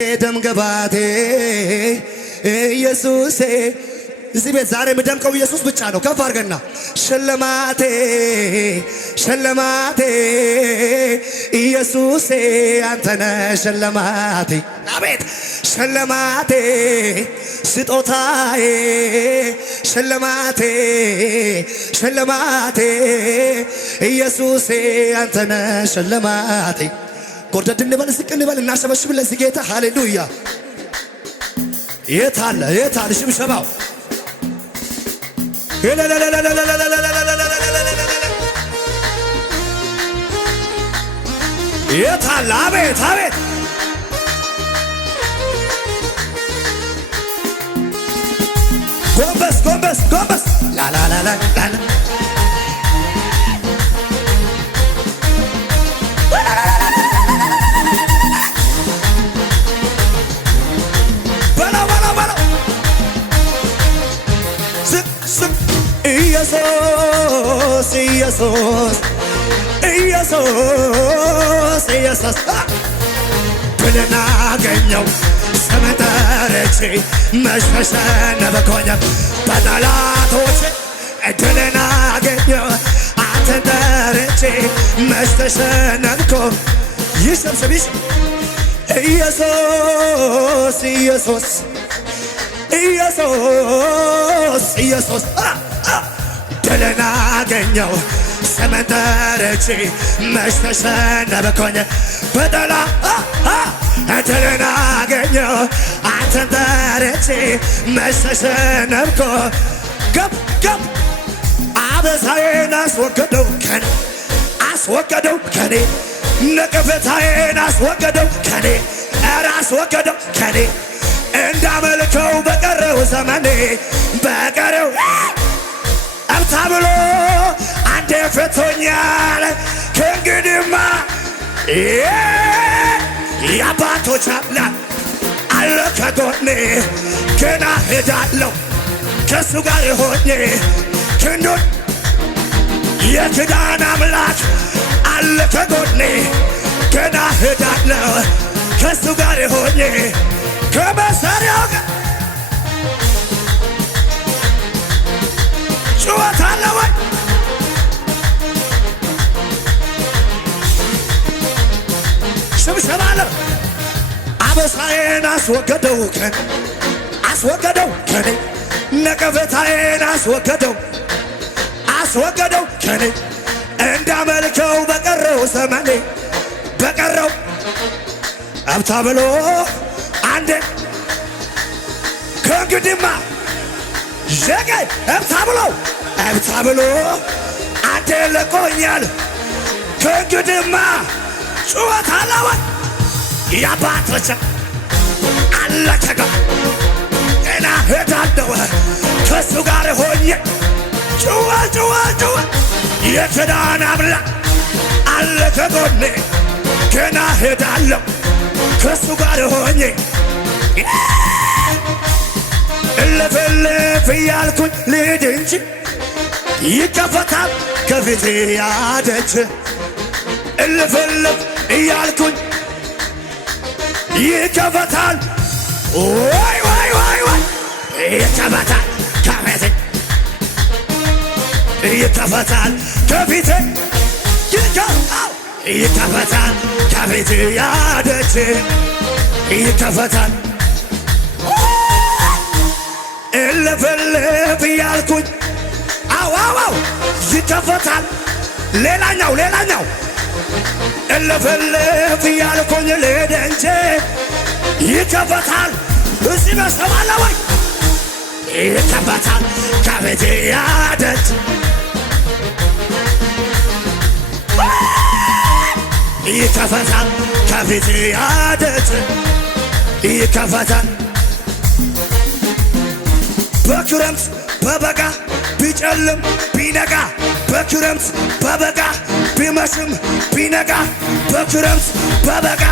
ደም ገባቴ ኢየሱሴ እዚህ ቤት ዛሬ የምደምቀው ኢየሱስ ብቻ ነው። ከፍ አድርገና ሽልማቴ ሽልማቴ ኢየሱሴ አንተነ ሽልማቴ አቤት ሽልማቴ ስጦታዬ ሽልማቴ ሽልማቴ ኢየሱሴ አንተነ ሽልማቴ ጎርደድ እንበል ዝቅ እንበል እናሸበሽብ ለዚህ ጌታ ሃሌሉያ። የታለ ሽብሸባው የታለ አቤት አቤት ጎንበስ ጎንበስ ጎንበስ ላላላላ ኢየሱስ ኢየሱስ ኢየሱስ ኢየሱስ ብለን አገኘው ስምህን ጠርቼ መች ተሸነፍኩኝ በጠላቶቼ ድልን አገኘው አንተን ጠርቼ መች ተሸነፍኩኝ ይሰብሰብ ኢየሱስ ኢየሱስ ኢየሱስ ኢየሱስ ድልን አገኘው ስምህን ጠርቼ መች ተሸነፍኩኝ ድልን አገኘው አንተን ጠርቼ መች ተሸነፍኩኝ ገብ ገብ አበሳዬን አስወገደው ከኔ ነቀፌታዬን አስወገደው ከኔ ኧረ አስወገደው ከኔ እንዳመልከው በቀረው ዘመኔ በቀረው አብታ ብሎ አንዴ ፈቶኛል ከእንግዲህማ የአባቶች አምላክ አለ ከጎኔ ገና ሄዳለሁ ከሱ ጋር ሆኜ ክንዱን የኪዳን አምላክ አለ ከጎኔ ገና ሄዳለሁ ከሱ ጋር ሆኜ ከመሳሪያው ጋር ጩኸት አለ ወይ? ሽብሸባ አለ። አበሳዬን አስወገደው ከኔ ነቀፌታዬን አስወገደው ከኔ እንዳመልከው በቀረው ዘመኔ በቀረው አብታ ብሎ አንዴ ከእንግዲህማ ዠገይ አብታ ብሎ አንዴ ለቆኛል ከእንግዲህማ ጩኸት አለ ወይ? የአባቶች አለ ከጎኔ ገና ሄዳለሁ ከሱ ጋር ሆኜ ጩኸት የኪዳን አምላክ አለ ከጎኔ ገና ሄዳለሁ ከሱ ጋር ሆኜ እልፍ እያልኩኝ ልሂድ እንጂ ይከፈታል ከፊቴ ያደች እልፍ እያልኩኝ ይከፈታል ወይ ይከፈታል ከፊቴ ይከፈታል ከፊቴ ይከፈታል ከፊቴ ያደች ይከፈታል እልፍ እያልኩኝ አዋዋው ይከፈታል ሌላኛው እልፍ እያልኩኝ ልሂድ እንጂ ይከፈታል እዚህ መሰባለ ወይ ይከፈታል ከፊቴ ያደች ይከፈታል ከፊቴ ያደች ይከፈታል በክረምት በበጋ ቢጨልም ቢነጋ በክረምት በበጋ ቢመሽም ቢነጋ በክረምት በበጋ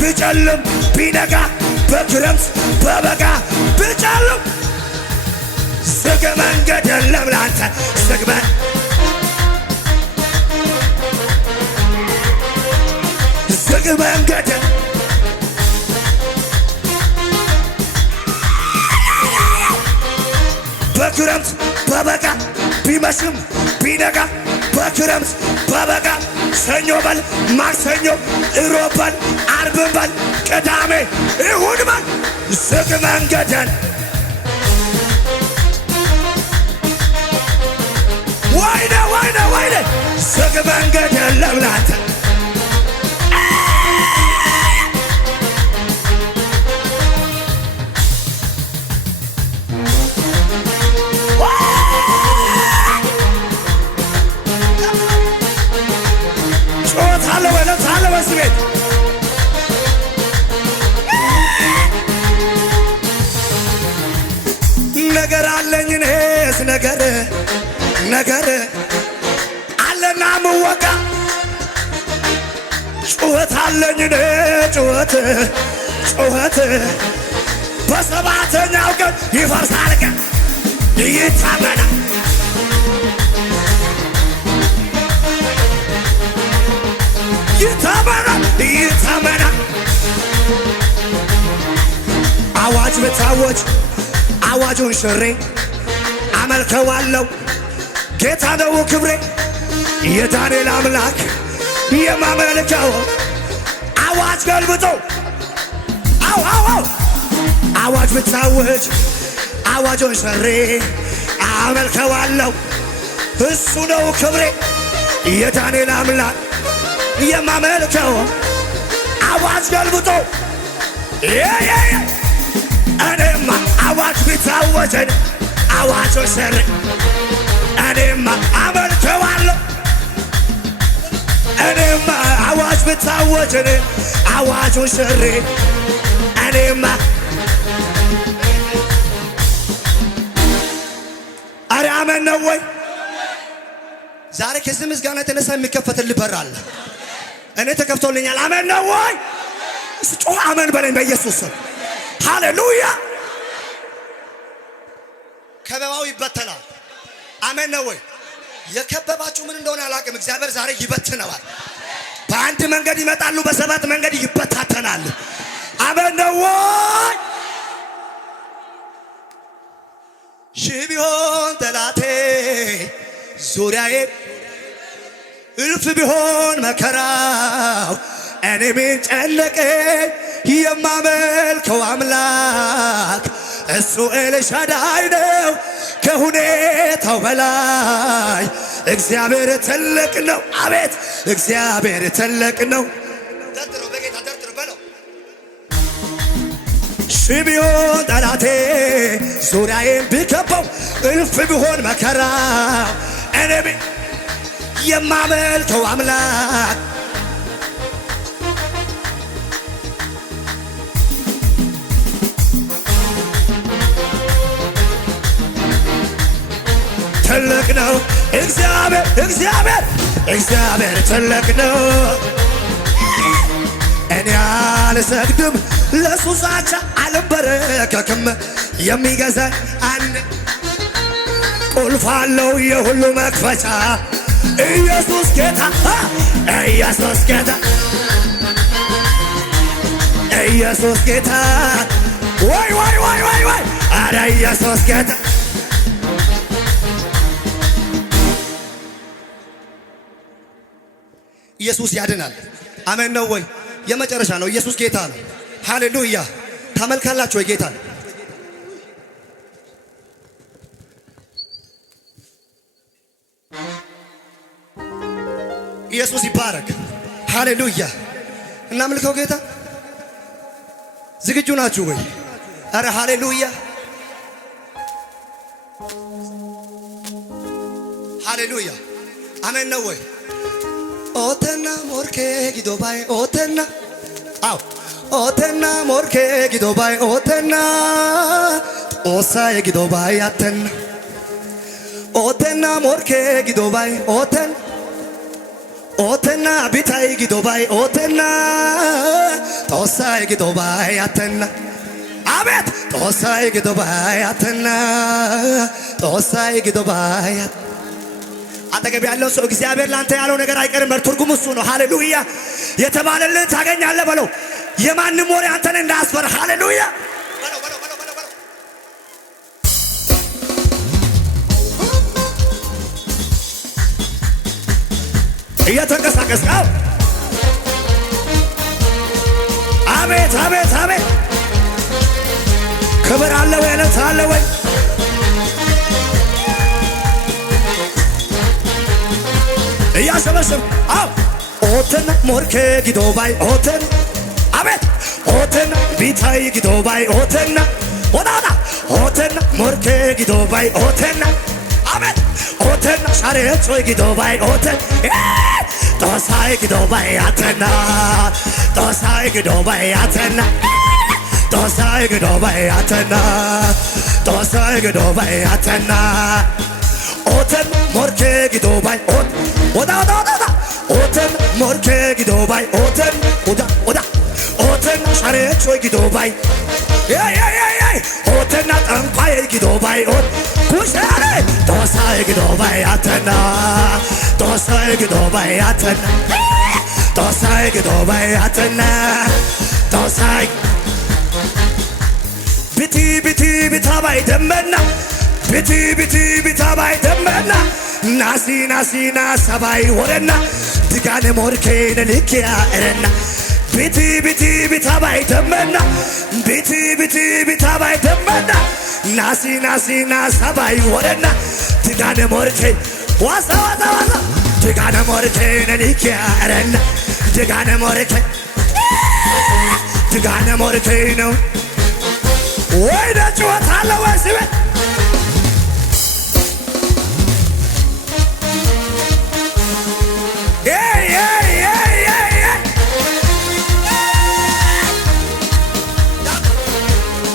ቢጨልም ቢነጋ በክረምት በበጋ ቢጨልም ዝግ መንገድ የለም ላንተ ዝግ መንገድ ቢመሽም ቢነጋ በክረምት በበጋ ሰኞ በል ማክሰኞ እሮብ በል ዓርብ በል ቅዳሜ እሁድ በል ዝግ መንገደን ወይኔ ወይኔ ወይኔ ዝግ መንገድ የለም ላንተ ጮታለ በዚህ ቤት ነገር አለኝ እኔስ ነገር አለና ምወጋ ጩኸት አለኝ እኔ ጩኸት በሰባተኛው ቀን ይፈርሳል ቀን ይታመናል ይታመናል አዋጅ ብታወጅ አዋጁን ሽሬ አመልከዋለሁ ጌታ ነው ክብሬ የዳንኤል አምላክ የማመልከው አዋጅ ገልብጦ አዋጅ ብታወጅ አዋጁን ሽሬ አመልከዋለሁ እሱ ነው ክብሬ የዳንኤል አምላክ የማመልከው አዋጅ ገልብጦ እኔማ አዋጅ ቢታወጀን አዋጅ ሽሬ እኔማ አመልከዋለሁ እኔማ አዋጅ ቢታወጀን አዋጅ ሽሬ እኔማ አረ አሜን ነው ወይ? ዛሬ ከዚህ ምስጋና የተነሳ የሚከፈትልህ በር አለ። እኔ ተከፍቶልኛል። አሜን ነው ወይ? ጮህ አሜን በለኝ በኢየሱስ ስም። ሃሌሉያ። ከበባው ይበተናል። አሜን ነው ወይ? የከበባችሁ ምን እንደሆነ አላውቅም። እግዚአብሔር ዛሬ ይበትነዋል። በአንድ መንገድ ይመጣሉ፣ በሰባት መንገድ ይበታተናል። አሜን ነው ወይ? ሺህ ቢሆን ጠላቴ ዙሪያዬ እልፍ ቢሆን መከራው እኔ ምን ጨነቀኝ የማመልከው አምላክ እሱ ኤልሻዳይ ነው ከሁኔታው በላይ እግዚአብሔር ትልቅ ነው። አቤት እግዚአብሔር ትልቅ ነው። ደርድሮ በጌታ ደርድሮ በለው። ሺህ ቢሆን ጠላቴ ዙሪያዬን ቢከበው እልፍ ቢሆን መከራው እኔ የማመልከው አምላክ ትልቅ ነው። እግዚአብሔር ትልቅ ነው። እኔ አልሰግድም ለሱ ዛቻ አልበረከክም። የሚገዛኝ አንድ ቁልፍ አለው የሁሉ መክፈቻ ኢየሱስ ጌታ ኢየሱስ ጌታ ኢየሱስ ጌታ ወይ ወይ ወይ ወይ ወይ አረ ኢየሱስ ጌታ ኢየሱስ ያድናል። አሜን ነው ወይ? የመጨረሻ ነው። ኢየሱስ ጌታ ነው። ሃሌሉያ። ታመልካላችሁ ወይ ጌታ? ኢየሱስ ይባረክ። ሃሌሉያ። እናምልከው ጌታ። ዝግጁ ናችሁ ወይ? አረ ሃሌሉያ ሃሌሉያ። አሜን ነው ወይ? ኦተና ሞርኬ ጊዶባይ ኦተና አው ኦተና ሞርኬ ጊዶባይ ኦተና ኦሳዬ ጊዶባይ አተና ኦተና ሞርኬ ጊዶባይ ኦተና ኦተና ቢታይ ጊዶባይ ኦተና ጦሳዬ ጊዶባይ አተና አቤት ጦሳዬ ጊዶባይ አተና ጦሳዬ ጊዶባይ አጠገብ ያለው ሰው እግዚአብሔር ላንተ ያለው ነገር አይቀርም። ትርጉሙ እሱ ነው። ሃሌሉያ። የተባለልህ ታገኛለህ በለው። የማንም ወሬ አንተን እንዳያስፈራ። ሃሌሉያ በለው በለው በለው በለው። እየተንቀሳቀስከው አቤት አቤት አቤት ክብር አለ ወይ ዕለት አለ ወይ እያሰበስብ ኦተን ሞርኬ ጊዶባይ ኦተን አቤት ኦተን ቢታይ ጊዶባይ ኦተን ወዳዳ ኦተን ሞርኬ ጊዶባይ ኦተን አቤት ኦተን ሻሬቾይ ጊዶባይ ኦተን ጦሳይ ጊዶባይ አተና ጦሳይ ጊዶባይ አተና ጦሳይ ጊዶባይ አተና ጦሳይ ጊዶባይ አተና ኦተን ሞርኬ ጊዶባይ ወዳዳ ኦተን ሞርኬ ጊዶባይ ኦተን ወዳ ኦተን ሻሬቾይ ጊዶባይ ኦተና ጠንቋይ ጊዶባይ ኩሻሬ ጦሳይ ጊዶባይ አተና ጦሳይ ጊዶባይ አተና ጦሳይ ጊዶባይ አተና ጦሳይ ቢቲ ቢቲ ቢታባይ ደመና ቢቲ ቢቲ ቢታባይ ደመና ናሲ ናሲ ናሰባይ ወረና ድጋነ ሞርኬነ ልኪያ እረና ቢቲ ቢቲ ቢታባይ ደመና ቢቲ ቢቲ ቢታባይ ደመና ናሲ ናሲ ናሰባይ ወረና ድጋነ ሞርኬ ዋሳ ዋሳ ዋሳ ድጋነ ሞርኬነ ልኪያ እረና ድጋነ ሞርኬ ነው ወይ